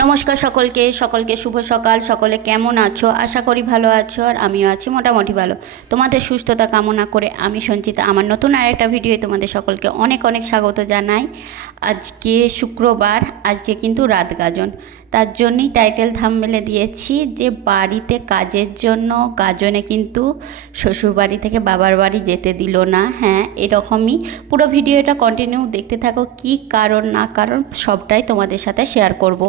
নমস্কার সকলকে শুভ সকাল। সকলে কেমন আছো? আশা করি ভালো আছো, আর আমিও আছি মোটামুটি ভালো। তোমাদের সুস্থতা কামনা করে আমি সঞ্চিতা আমার নতুন আরেকটা ভিডিওয়ে তোমাদের সকলকে অনেক অনেক স্বাগত জানাই। আজকে শুক্রবার, আজকে কিন্তু রাত গাজন, তার জন্যই টাইটেল থাম্বনেলে দিয়েছি যে বাড়িতে কাজের জন্য গাজনে কিন্তু শ্বশুরবাড়ি থেকে বাবার বাড়ি যেতে দিল না। হ্যাঁ, এরকমই পুরো ভিডিওটা কন্টিনিউ দেখতে থাকো, কি কারণ না কারণ সবটাই তোমাদের সাথে শেয়ার করব।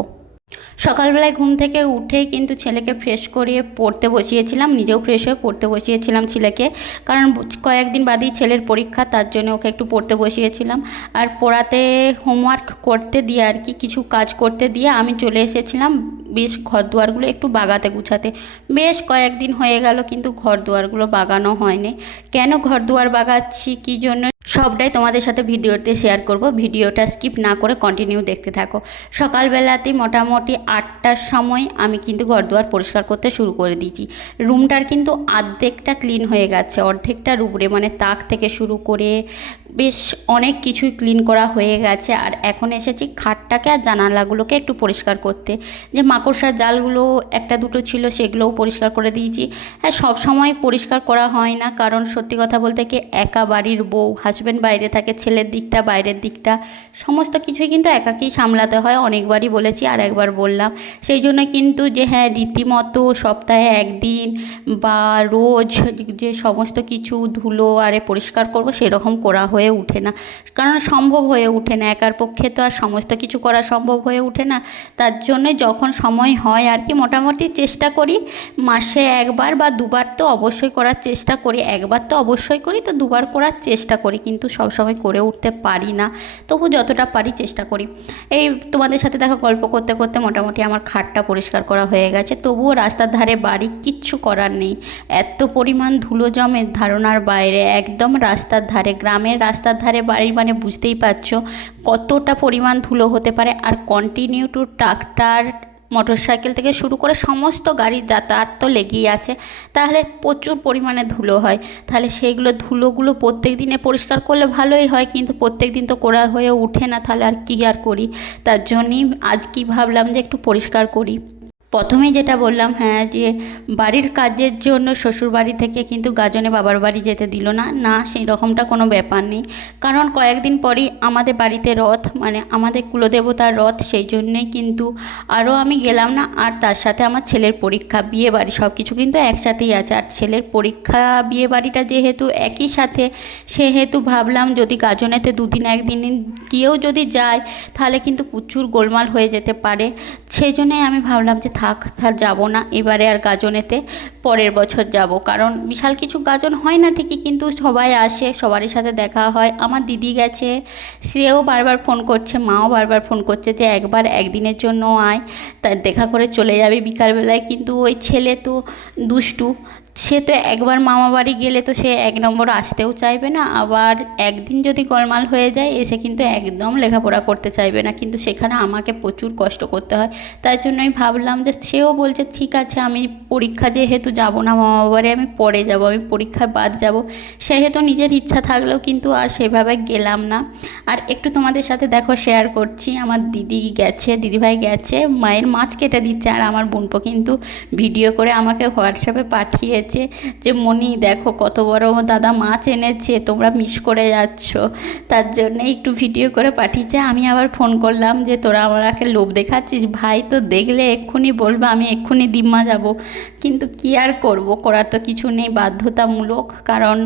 সকালবেলায় ঘুম থেকে উঠেই কিন্তু ছেলেকে ফ্রেশ করিয়ে পড়তে বসিয়েছিলাম, নিজেও ফ্রেশ হয়ে পড়তে বসিয়েছিলাম ছেলেকে, কারণ কয়েকদিন বাদেই ছেলের পরীক্ষা, তার জন্য ওকে একটু পড়তে বসিয়েছিলাম। আর পড়াতে হোমওয়ার্ক করতে দিয়ে আর কি কিছু কাজ করতে দিয়ে আমি চলে এসেছিলাম বেশ ঘর দুয়ারগুলো একটু বাগাতে গুছাতে। বেশ কয়েকদিন হয়ে গেল কিন্তু ঘর দুয়ারগুলো বাগানো হয়নি। কেন ঘর দুয়ার বাগাচ্ছি, কী জন্য, সবটাই তোমাদের সাথে ভিডিওতে শেয়ার করব। ভিডিওটা স্কিপ না করে কন্টিনিউ দেখতে থাকো। সকালবেলাতেই মোটামুটি 8টার সময় আমি কিন্তু ঘরদুয়ার পরিষ্কার করতে শুরু করে দিয়েছি। রুমটার কিন্তু অর্ধেকটা ক্লিন হয়ে গেছে, অর্ধেকটার উপরে মানে তাক থেকে শুরু করে বেশ অনেক কিছুই ক্লিন করা হয়ে গেছে। আর এখন এসেছি খাটটাকে আর জানালাগুলোকে একটু পরিষ্কার করতে। যে মাকড়সার জালগুলো একটা দুটো ছিল সেগুলোও পরিষ্কার করে দিয়েছি। হ্যাঁ, সব সময় পরিষ্কার করা হয় না, কারণ সত্যি কথা বলতে কি একা বাড়ির বউ, হাজব্যান্ড বাইরে থাকে, ছেলের দিকটা বাইরের দিকটা সমস্ত কিছুই কিন্তু একাকেই সামলাতে হয়। অনেকবারই বলেছি আর একবার বললাম। সেই জন্য কিন্তু যে হ্যাঁ রীতিমতো সপ্তাহে একদিন বা রোজ যে সমস্ত কিছু ধুলো আরে পরিষ্কার করব সেরকম করা হয়ে ওঠে না, কারণ সম্ভব হয়ে ওঠে না, একার পক্ষে তো আর সমস্ত কিছু করা সম্ভব হয়ে ওঠে না। তার জন্য যখন সময় হয় আর কি মোটামুটি চেষ্টা করি মাসে একবার বা দুবার তো অবশ্যই করার চেষ্টা করি। একবার তো অবশ্যই করি, তো দুবার করার চেষ্টা করি, কিন্তু সবসময় করে উঠতে পারি না, তবু যতটা পারি চেষ্টা করি। এই তোমাদের সাথে দেখো গল্প করতে করতে মোটামুটি আমার খাটটা পরিষ্কার করা হয়ে গেছে। তবুও রাস্তার ধারে বাড়ি, কিচ্ছু করার নেই, এত পরিমাণ ধুলো জমে ধারণার বাইরে। একদম রাস্তার ধারে, গ্রামের রাস্তার ধারে বাড়ি মানে বুঝতেই পারছো কতটা পরিমাণ ধুলো হতে পারে। আর কন্টিনিউ টু ট্রাক্টর, মোটরসাইকেল থেকে শুরু করে সমস্ত গাড়ির যাতায়াত তো লেগেই আছে, তাহলে প্রচুর পরিমাণে ধুলো হয়। তাহলে সেইগুলো ধুলোগুলো প্রত্যেক দিনে পরিষ্কার করলে ভালোই হয়, কিন্তু প্রত্যেক দিন তো করা হয়ে ওঠে না, তাহলে আর কী আর করি। তার জন্যই আজ কি ভাবলাম যে একটু পরিষ্কার করি। প্রথমেই যেটা বললাম, হ্যাঁ, যে বাড়ির কাজের জন্য শ্বশুরবাড়ি থেকে কিন্তু গাজনে বাবার বাড়ি যেতে দিল না। না, সেই রকমটা কোনো ব্যাপার নেই, কারণ কয়েকদিন পরই আমাদের বাড়িতে রথ, মানে আমাদের কুলদেবতার রথ, সেই জন্যেই কিন্তু আরও আমি গেলাম না। আর তার সাথে আমার ছেলের পরীক্ষা, বিয়ে বাড়ি সব কিছু কিন্তু একসাথেই আছে। আর ছেলের পরীক্ষা বিয়ে বাড়িটা যেহেতু একই সাথে, সেহেতু ভাবলাম যদি গাজনেতে দুদিন একদিন গিয়েও যদি যায় তাহলে কিন্তু প্রচুর গোলমাল হয়ে যেতে পারে। সেই জন্যই আমি ভাবলাম যে থাক, আর যাবো না এবারে আর গাজনেতে, পরের বছর যাব। কারণ বিশাল কিছু গাজন হয় না ঠিকই, কিন্তু সবাই আসে, সবারই সাথে দেখা হয়। আমার দিদি গেছে, সেও বারবার ফোন করছে, মাও বারবার ফোন করছে যে একবার একদিনের জন্য আয়, তার দেখা করে চলে যাবে বিকালবেলায়। কিন্তু ওই ছেলে তো দুষ্টু, সে তো একবার মামা বাড়ি গেলে তো সে এক নম্বর আসতেও চাইবে না, আবার একদিন যদি গোলমাল হয়ে যায় এসে কিন্তু একদম লেখাপড়া করতে চাইবে না, কিন্তু সেখানে আমাকে প্রচুর কষ্ট করতে হয়। তাই জন্যই ভাবলাম যে সেও বলছে ঠিক আছে, আমি পরীক্ষা যেহেতু যাব না মামা বাড়ি, আমি পরে যাব, আমি পরীক্ষার বাদ যাব, সেহেতু নিজের ইচ্ছা থাকলেও কিন্তু আর সেভাবে গেলাম না। আর একটু তোমাদের সাথে দেখো শেয়ার করছি, আমার দিদি গেছে, দিদিভাই গেছে, মায়ের মাছ কেটে দিচ্ছে, আর আমার বোনপো কিন্তু ভিডিও করে আমাকে হোয়াটসঅ্যাপে পাঠিয়েছে যে মনি দেখো কত বড় দাদা মাছ এনেছে, তোমরা মিস করে যাচ্ছ। তার জন্য একটু ভিডিও করে পাঠিয়েছে। আমি আবার ফোন করলাম যে তোরা আমাকে লোভ দেখাচ্ছিস ভাই, তো দেখলে এক্ষুনি বলবো, আমি এক্ষুনি দিম্মা যাব, কিন্তু কি আর করব, করার তো কিছু নেই, বাধ্যতামূলক। কারণ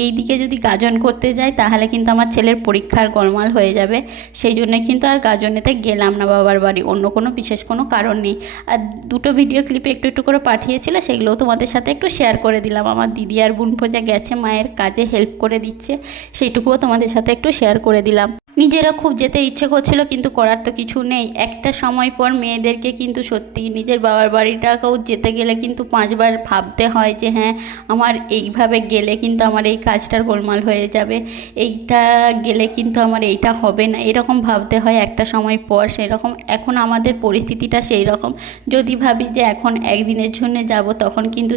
এই দিকে যদি গাজন করতে যাই তাহলে কিন্তু আমার ছেলের পরীক্ষার গোলমাল হয়ে যাবে। সেই জন্য কিন্তু আর গাজনেতে গেলাম না বাবার বাড়ি, অন্য কোনো বিশেষ কোনো কারণ নেই। আর দুটো ভিডিও ক্লিপে একটু একটু করে পাঠিয়েছিল, সেগুলোও তোমাদের সাথে একটু শেয়ার করে দিলাম। আমার দিদি আর বোনপো যা গেছে মায়ের কাজে হেল্প করে দিচ্ছে, সেইটুকুও তোমাদের সাথে একটু শেয়ার করে দিলাম। নিজেরা খুব যেতে ইচ্ছে করছিল, কিন্তু করার তো কিছু নেই। একটা সময় পর মেয়েদেরকে কিন্তু সত্যি নিজের বাবার বাড়িটাকেও যেতে গেলে কিন্তু 5বার ভাবতে হয় যে হ্যাঁ আমার এইভাবে গেলে কিন্তু আমার এই কাজটার গোলমাল হয়ে যাবে, এইটা গেলে কিন্তু আমার এইটা হবে না, এরকম ভাবতে হয় একটা সময় পর। সেরকম এখন আমাদের পরিস্থিতিটা সেই রকম। যদি ভাবি যে এখন একদিনের জন্য যাব, তখন কিন্তু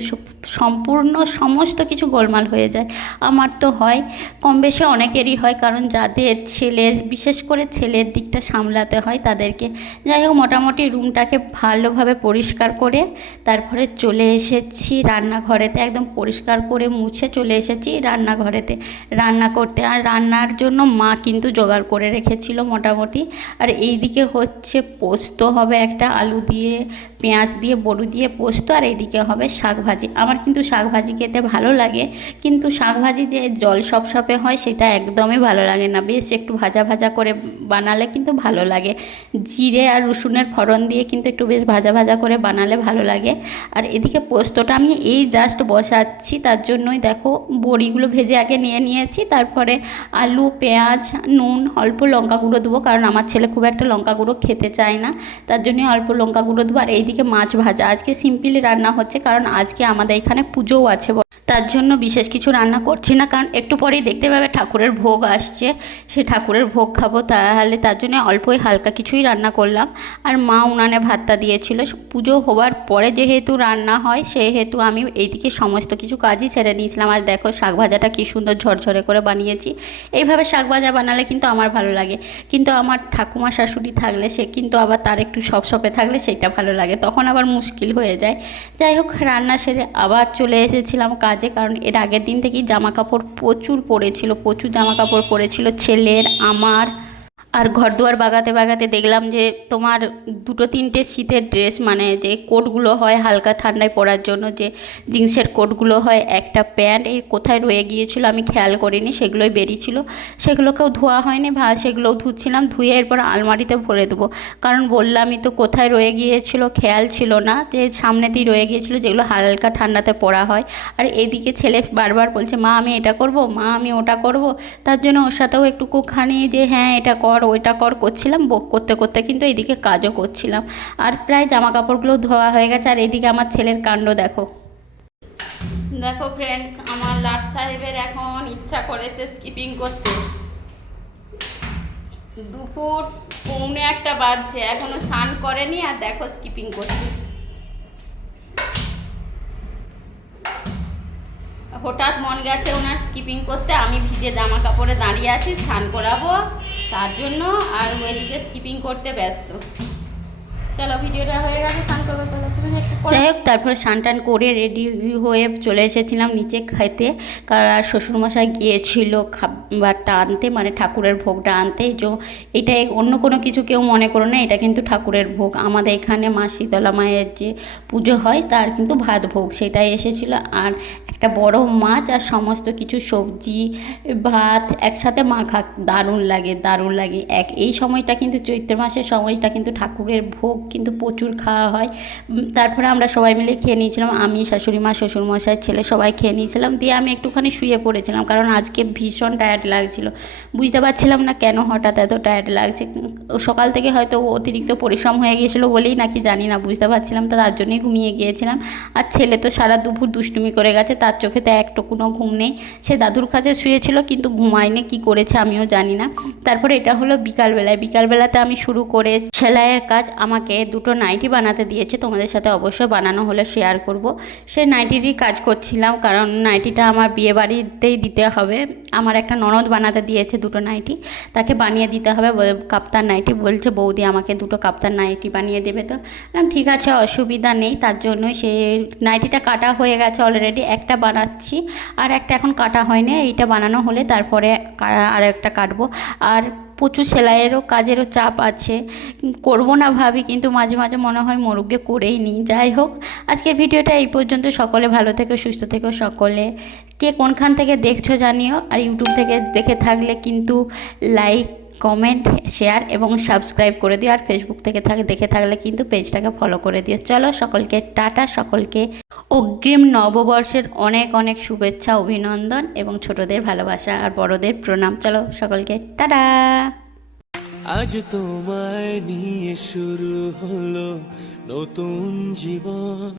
সম্পূর্ণ সমস্ত কিছু গোলমাল হয়ে যায়। আমার তো হয়, কম বেশি অনেকেরই হয়, কারণ যাদের ছেলের বিশেষ করে ছেলের দিকটা সামলাতে হয় তাদেরকে। যাই হোক, মোটামুটি রুমটাকে ভালোভাবে পরিষ্কার করে তারপরে চলে এসেছি রান্নাঘরেতে, একদম পরিষ্কার করে মুছে চলে এসেছি রান্নাঘরেতে রান্না করতে। আর রান্নার জন্য মা কিন্তু জোগাড় করে রেখেছিল মোটামুটি। আর এইদিকে হচ্ছে পোস্ত হবে, একটা আলু দিয়ে পেঁয়াজ দিয়ে বড়ি দিয়ে পোস্ত, আর এইদিকে হবে শাক ভাজি। আমার কিন্তু শাক ভাজি খেতে ভালো লাগে, কিন্তু শাক ভাজি যে জল সপসপে হয় সেটা একদমই ভালো লাগে না। বেশ একটু ভাজা ভাজা করে বানালে কিন্তু ভালো লাগে। জিরে আর রসুনের ফোড়ন দিয়ে কিন্তু একটু বেশ ভাজা ভাজা করে বানালে ভালো লাগে। আর এদিকে পোস্তটা আমি এই জাস্ট বসাচ্ছি, তার জন্যই দেখো বড়িগুলো ভেজে আগে নিয়ে নিয়েছি। তারপরে আলু, পেঁয়াজ, নুন, অল্প লঙ্কা গুঁড়ো দেবো, কারণ আমার ছেলে খুব একটা লঙ্কা গুঁড়ো খেতে চায় না, তার জন্যই অল্প লঙ্কা গুঁড়ো দেবো। আর এইদিকে মাছ ভাজা, আজকে সিম্পলি রান্না হচ্ছে, কারণ আজকে আমাদের এখানে পুজোও আছে, তার জন্য বিশেষ কিছু রান্না করছি না। কারণ একটু পরেই দেখতে পাবে ঠাকুরের ভোগ আসছে, সে ঠাকুরের ভোগ খাবো, তাহলে তার জন্য অল্পই হালকা কিছুই রান্না করলাম। আর মা উনানে ভাতটা দিয়েছিল। পুজো হওয়ার পরে যেহেতু রান্না হয় সেহেতু আমি এইদিকে সমস্ত কিছু কাজই ছেড়ে নিয়েছিলাম। আর দেখো শাক ভাজাটা কী সুন্দর ঝরঝরে করে বানিয়েছি। এইভাবে শাক ভাজা বানালে কিন্তু আমার ভালো লাগে, কিন্তু আমার ঠাকুমা শাশুড়ি থাকলে সে কিন্তু আবার তার একটু সপসপে থাকলে সেটা ভালো লাগে, তখন আবার মুশকিল হয়ে যায়। যাই হোক, রান্না সেরে আবার চলে এসেছিলাম কাজে, কারণ এর আগের দিন থেকেই জামা কাপড় প্রচুর পড়েছিল, প্রচুর জামা কাপড় পড়েছিল ছেলের, আমার। আর ঘর দুয়ার বাগাতে বাগাতে দেখলাম যে তোমার দুটো তিনটে শীতের ড্রেস, মানে যে কোটগুলো হয় হালকা ঠান্ডায় পরার জন্য, যে জিন্সের কোটগুলো হয়, একটা প্যান্ট এই কোথায় রয়ে গিয়েছিল আমি খেয়াল করিনি, সেগুলোই বেরিয়েছিল, সেগুলোকেও ধোয়া হয়নি, সেগুলোও ধুচ্ছিলাম, ধুয়ে এরপর আলমারিতে ভরে দেবো। কারণ বললামই তো কোথায় রয়ে গিয়েছিল খেয়াল ছিল না, যে সামনেতেই রয়ে গিয়েছিল, যেগুলো হালকা ঠান্ডাতে পরা হয়। আর এদিকে ছেলে বারবার বলছে মা আমি এটা করব, মা আমি ওটা করব, তার জন্য ওর সাথেও একটুখানি যে হ্যাঁ এটা কর ওইটা কর করছিলাম, বক করতে করতে কিন্তু এইদিকে কাজও করছিলাম। আর প্রায় জামা কাপড়গুলো ধোয়া হয়ে গেছে। আর এইদিকে আমার ছেলের কাণ্ড দেখো। দেখো ফ্রেন্ডস, আমার লাট সাহেবের এখন ইচ্ছা করেছে স্কিপিং করতে। দুপুর 1:45 বাজছে, এখনো স্নান করেনি, আর দেখো স্কিপিং করছে। হঠাৎ মন গেছে ওনার স্কিপিং করতে, আমি ভিজে জামা কাপড়ে দাঁড়িয়ে আছি, স্নান করাবো তার জন্য, আর ওইদিকে স্কিপিং করতে ব্যস্ত। চলো ভিডিওটা হয়ে গেছে, স্নান করবো, চলো তুমি একটু। যাই হোক, তারপরে স্নান টান করে রেডি হয়ে চলে এসেছিলাম নিচে খেতে, কারণ শ্বশুরমশাই গিয়েছিল খাবারটা আনতে, মানে ঠাকুরের ভোগটা আনতে। এটা অন্য কোনো কিছু কেউ মনে করো না, এটা কিন্তু ঠাকুরের ভোগ। আমাদের এখানে মা শীতলা মায়ের যে পুজো হয় তার কিন্তু ভাত ভোগ, সেটাই এসেছিলো। আর একটা বড় মাছ আর সমস্ত কিছু সবজি ভাত একসাথে মাখা, দারুণ লাগে দারুণ লাগে। এই সময়টা কিন্তু চৈত্র মাসের সময়টা কিন্তু ঠাকুরের ভোগ কিন্তু প্রচুর খাওয়া হয়। তারপরে আমরা সবাই মিলে খেয়ে নিয়েছিলাম, আমি, শাশুড়ি মা, শ্বশুরমশাই, ছেলে সবাই খেয়ে নিয়েছিলাম। দিয়ে আমি একটুখানি শুয়ে পড়েছিলাম, কারণ আজকে ভীষণ টায়ার্ড লাগছিল। বুঝতে পারছিলাম না কেন হঠাৎ এত টায়ার্ড লাগছে। সকাল থেকে হয়তো অতিরিক্ত পরিশ্রম হয়ে গিয়েছিলো বলেই নাকি জানি না, বুঝতে পারছিলাম, তো তার জন্যই ঘুমিয়ে গিয়েছিলাম। আর ছেলে তো সারা দুপুর দুষ্টুমি করে গেছে, তার চোখে তো একটুকুনো ঘুম নেই। সে দাদুর কাছে শুয়েছিল কিন্তু ঘুমায়নি, কি করেছে আমিও জানি না। তারপরে এটা হলো বিকালবেলাতে আমি শুরু করে সেলাইয়ের কাজ। আমাকে দুটো নাইটি বানাতে দিয়েছে, তোমাদের সাথে অবশ্যই বানানো হলে শেয়ার করব। সেই নাইটিরই কাজ করছিলাম, কারণ নাইটিটা আমার বিয়ে বাড়িতেই দিতে হবে। আমার একটা ননদ বানাতে দিয়েছে দুটো নাইটি, তাকে বানিয়ে দিতে হবে, কাপ্তান নাইটি বলছে বৌদি আমাকে দুটো কাপ্তান নাইটি বানিয়ে দেবে। তো ঠিক আছে, অসুবিধা নেই। তার জন্যই সে নাইটিটা কাটা হয়ে গেছে অলরেডি, একটা বানাচ্ছি, আর একটা এখন কাটা হয়নি। এইটা বানানো হলে তারপরে আর একটা কাটবো। আর প্রচুর সেলাইয়েরও কাজেরও চাপ আছে, করব না ভাবি, কিন্তু মাঝে মাঝে মনে হয় মরুগে করেই নিই। যাই হোক, আজকের ভিডিওটা এই পর্যন্ত। সকলে ভালো থেকো, সুস্থ থেকো সকলে। কে কোনখান থেকে দেখছো জানিও, আর ইউটিউব থেকে দেখে থাকলে কিন্তু লাইক, কমেন্ট, শেয়ার এবং সাবস্ক্রাইব করে দিও। আর ফেসবুক থেকে দেখে থাকলে কিন্তু পেজটাকে ফলো করে দিও। চলো সকলকে টাটা, সকলকে অগ্রিম নববর্ষের অনেক অনেক শুভেচ্ছা, অভিনন্দন এবং ছোটদের ভালোবাসা আর বড়দের প্রণাম। চলো সকলকে টাটা। আজ তোমায় নিয়ে শুরু হলো নতুন জীবন।